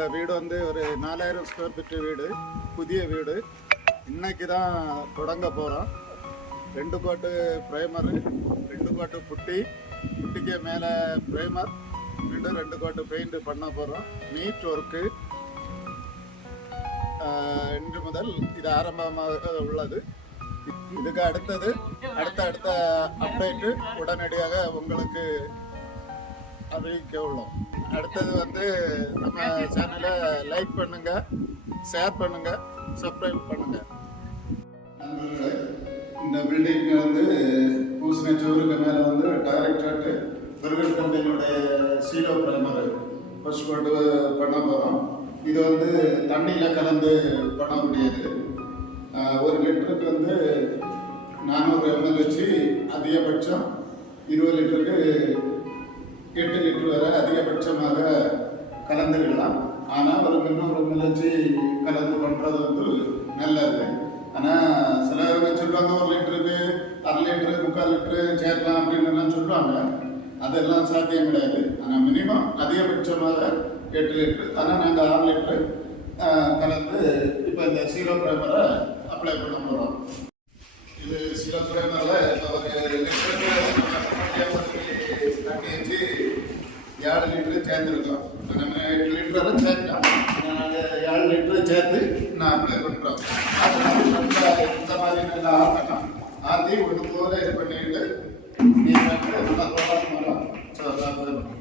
இந்த வீடு வந்து ஒரு 4000 ஸ்கொயர் ஃபீட் வீடு, புதிய வீடு. இன்னைக்கு தான் தொடங்க போகிறோம். 2 கோட்டு ப்ரைமரு, 2 கோட்டு புட்டிக்கு மேலே ப்ரைமர், 2 கோட்டு பெயிண்ட் பண்ண போகிறோம். நீட் ஒர்க்கு இன்று முதல் இது ஆரம்பமாக உள்ளது. இதுக்கு அடுத்த அப்டேட்டு உடனடியாக உங்களுக்கு அறிவிக்க உள்ளோம். அடுத்தது வந்து நம்ம சேனலை லைக் பண்ணுங்க, ஷேர் பண்ணுங்க, சப்ஸ்கிரைப் பண்ணுங்க. நண்பர்களே, இந்த பில்டிங் வந்து பூசின சுவருக்கு மேலே வந்து டைரக்டரேட் பெர்கர் கம்பெனியோடைய சீலோ பிரைமர் ஃபர்ஸ்ட் கோட்டு பண்ண போகிறோம். இது வந்து தண்ணியில் கலந்து பண்ணக்கூடியது. 1 லிட்டருக்கு வந்து 400 ml வச்சு அதிகபட்சம் 20 லிட்டருக்கு 8 லிட்டர் வரை அதிகபட்சமாக கலந்துக்கலாம். ஆனால் ஒரு 300 ml வச்சு கலந்து பண்ணுறது வந்து நல்லது. ஆனால் சிலவங்க சொல்லுவாங்க 1 லிட்டருக்கு 1/2 லிட்டரு 3/4 லிட்டரு சேர்க்கலாம் அப்படின்னு சொல்லுவாங்க. அதெல்லாம் சாத்தியம் கிடையாது. ஆனால் மினிமம் அதிகபட்சமாக 8 லிட்டரு. ஆனால் நாங்கள் 6 லிட்டரு கலந்து இப்போ இந்த சீரோ ப்ரைமரை அப்ளை பண்ண போகிறோம். இது சீரோ ப்ரைமரில் இப்போ ஒரு லிட்டருக்கு தண்ணி வச்சு 7 லிட்டரு சேர்த்துருக்கோம். நம்ம 8 லிட்டரை சேர்க்கலாம். நாங்கள் 7 லிட்டரு சேர்த்து நான் அப்ளை பண்ணுறோம். இந்த மாதிரி நல்லா ஆற்றலாம். ஆற்றி ஒன்று போல இது பண்ணிட்டு நீங்கள் நல்லா மரம் நன்றி.